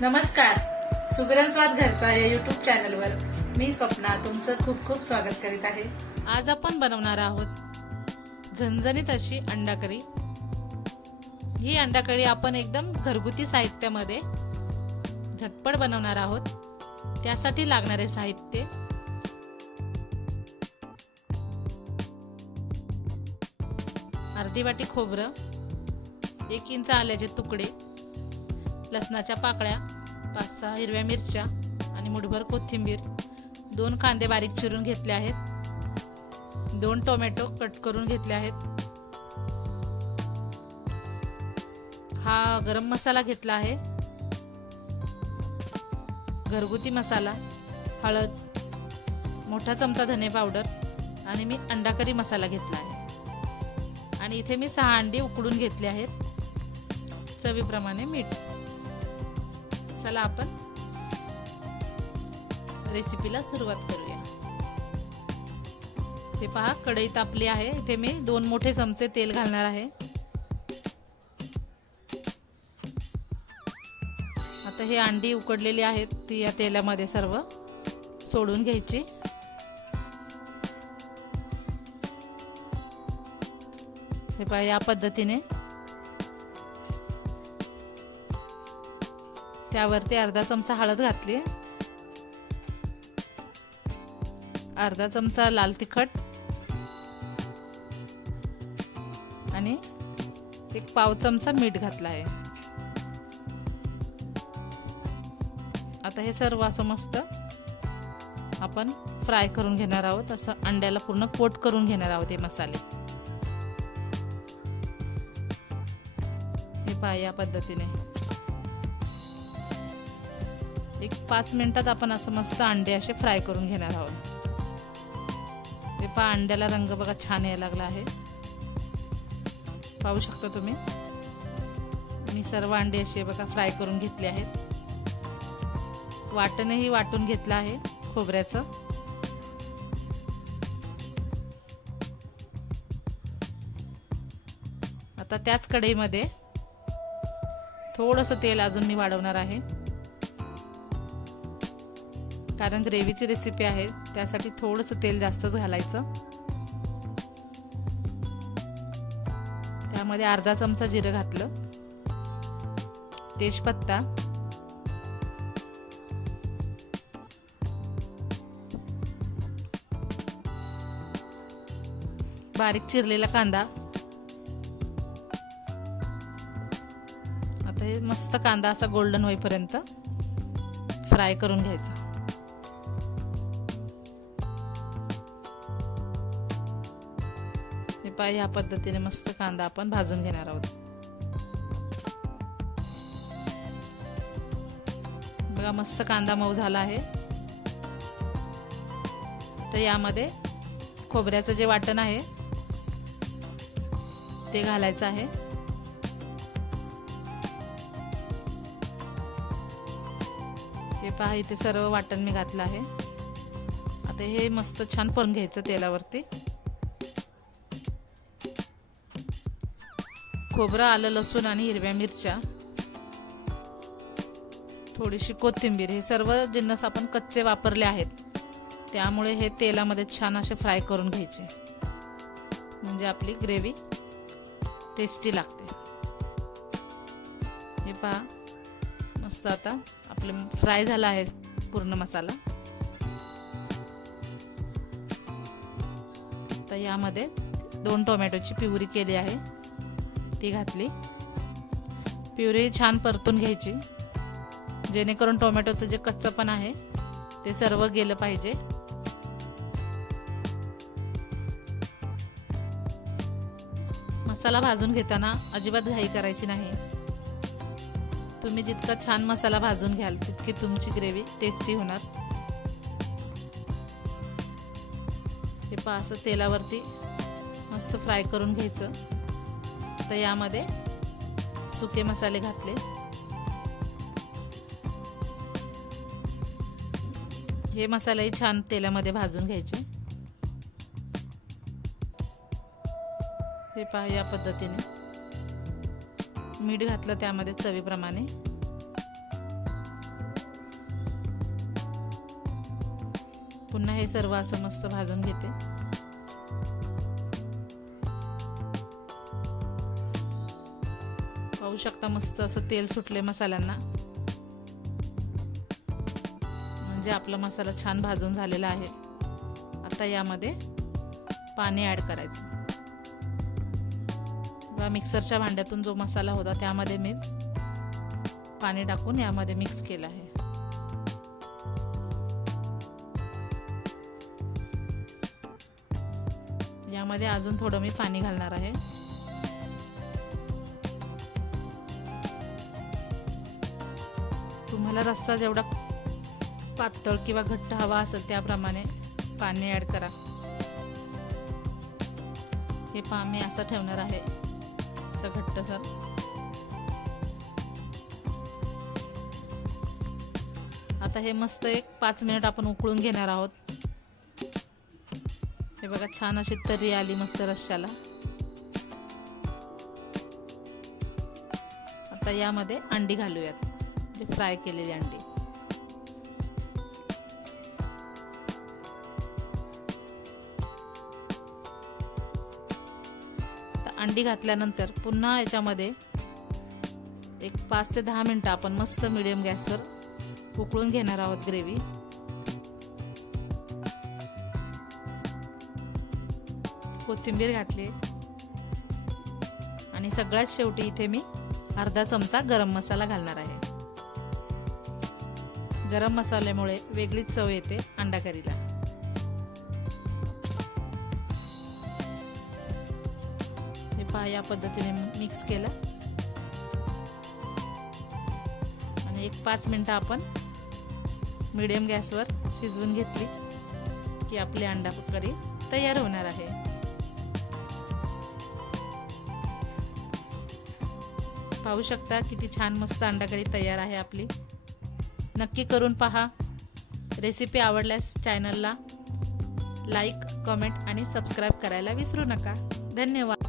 नमस्कार, सुगरण स्वाद घरचा या YouTube चॅनलवर मी स्वप्ना तुमचं खूप खूप स्वागत करीत आहे। आज आपण बनवणार आहोत झणझणीत अशी अंडा करी। ही अंडा करी आपण एकदम घरगुती साहित्यामध्ये झटपट बनवणार आहोत। त्यासाठी लागणारे साहित्य: अर्धी वाटी खोबरं, 1 इंच आल्याचे तुकडे, लसणाच्या पाकळ्या, 5-6 हिरव्या मिरच्या आणि मुठभर कोथिंबीर, 2 कांदे बारीक चिरून घेतले आहेत, 2 टोमॅटो कट करून घेतले आहेत। हा गरम मसाला घेतला आहे, घरगुती मसाला, हळद, मोठा चमचा धने पावडर आणि मी अंडा करी मसाला घेतला आहे। आणि इथे मी 6 अंडी उकडून घेतले आहेत, चवीप्रमाणे मीठ। चला आपण रेसिपीला सुरुवात करूया। हे पहा, कढई तापली आहे। इथे मी 2 मोठे चमचे तेल घालणार आहे। आता हे अंडी उकडलेली आहेत ती या तेलामध्ये सर्व सोडून घ्यायची। हे पहा, या पद्धतीने त्यावरती अर्धा चमचा हळद घातली, अर्धा चमचा लाल तिखट आणि 1 पाव चमचा मीठ घातला आहे। आता हे सर्व असं मस्त आपण फ्राय करून घेणार आहोत। असं अंड्याला पूर्ण कोट करून घेणार आहोत हे मसाले। हे पहा, या पद्धतीने 5 मिनिटात आपण असं मस्त अंडे असे फ्राय करून घेणार आहोत। हे पहा, अंड्याला रंग बघा छान यायला लागला आहे, पाहू शकता तुम्ही। मी सर्व अंडे असे बघा फ्राय करून घेतले आहेत। वाटणही वाटून घेतलं आहे खोबऱ्याचं। आता त्याच कढईमध्ये थोडंसं तेल अजून मी वाढवणार आहे, कारण ग्रेव्हीची रेसिपी आहे त्यासाठी थोडंसं तेल जास्तच घालायचं। त्यामध्ये अर्धा चमचा जिरं घातलं, तेजपत्ता, बारीक चिरलेला कांदा। आता हे मस्त कांदा असा गोल्डन होईपर्यंत फ्राय करून घ्यायचा। या पद्धतीने मस्त कांदा आपण भाजून घेणार आहोत। बघा, मस्त कांदा मऊ झाला आहे। तर यामध्ये खोबऱ्याचं जे वाटण आहे ते घालायचं आहे। हे पहा, इथे सर्व वाटण मी घातलं आहे। आता हे मस्त छान परतून घ्यायचं तेलावरती। खोबरं, आलं, लसूण आणि हिरव्या मिरच्या, थोडीशी कोथिंबीर, हे सर्व जिन्नस आपण कच्चे वापरले आहेत, त्यामुळे हे तेलामध्ये छान असे फ्राय करून घ्यायचे, म्हणजे आपली ग्रेव्ही टेस्टी लागते। हे पहा, मस्त आता आपले फ्राय झाला आहे पूर्ण मसाला। तर यामध्ये 2 टोमॅटोची प्युरी केली आहे ती घातली। प्युरी छान परतून घ्यायची, जेणेकरून टोमॅटोचं जे कच्चेपण आहे ते सर्व गेलं पाहिजे। मसाला भाजून घेताना अजिबात घाई करायची नाही। तुम्ही जितका छान मसाला भाजून घ्याल तितकी तुमची ग्रेव्ही टेस्टी होणार। हे पहा, असं तेलावरती मस्त फ्राय करून घ्यायचं। तर यामध्ये सुके मसाले घातले, हे मसालेही छान तेलामध्ये भाजून घ्यायचे। हे पहा, या पद्धतीने मीठ घातलं त्यामध्ये चवीप्रमाणे। पुन्हा हे सर्व असं मस्त भाजून घेते। पाहू शकता मस्त असं तेल सुटले मसाल्यांना, म्हणजे आपला मसाला छान भाजून झालेला आहे। आता यामध्ये पाणी ॲड करायचं। मिक्सरच्या भांड्यातून जो मसाला होता त्यामध्ये मी पाणी टाकून यामध्ये मिक्स केलं आहे। यामध्ये अजून थोडं मी पाणी घालणार आहे। तुम्हाला रस्सा जेवढा पातळ किंवा घट्ट हवा असेल त्याप्रमाणे पाणी ॲड करा। हे मी असं ठेवणार आहे, असं घट्टसर। आता हे मस्त एक 5 मिनिट आपण उकळून घेणार आहोत। हे बघा छान अशी तर्री आली मस्त रश्श्याला। आता यामध्ये अंडी घालूयात, जे फ्राय केलेली अंडी। अंडी घातल्यानंतर पुन्हा याच्यामध्ये एक 5 ते 10 मिनिटं आपण मस्त मीडियम गॅसवर उकळून घेणार आहोत ग्रेव्ही। कोथिंबीर घातली आणि सगळ्यात शेवटी इथे मी अर्धा चमचा गरम मसाला घालणार आहे। गरम मसाल्यामुळे वेगळीच चव येते अंडा करीला। हे पहा या पद्धतीने मिक्स केलं आणि एक 5 मिनिटं आपण मीडियम गॅसवर शिजवून घेतली की आपली अंडा करी तयार होणार आहे। पाहू शकता किती छान मस्त अंडा करी तयार आहे आपली। नक्की करून पहा। रेसिपी आवडल्यास चॅनलला लाईक, कमेंट आणि सबस्क्राईब करायला विसरू नका। धन्यवाद।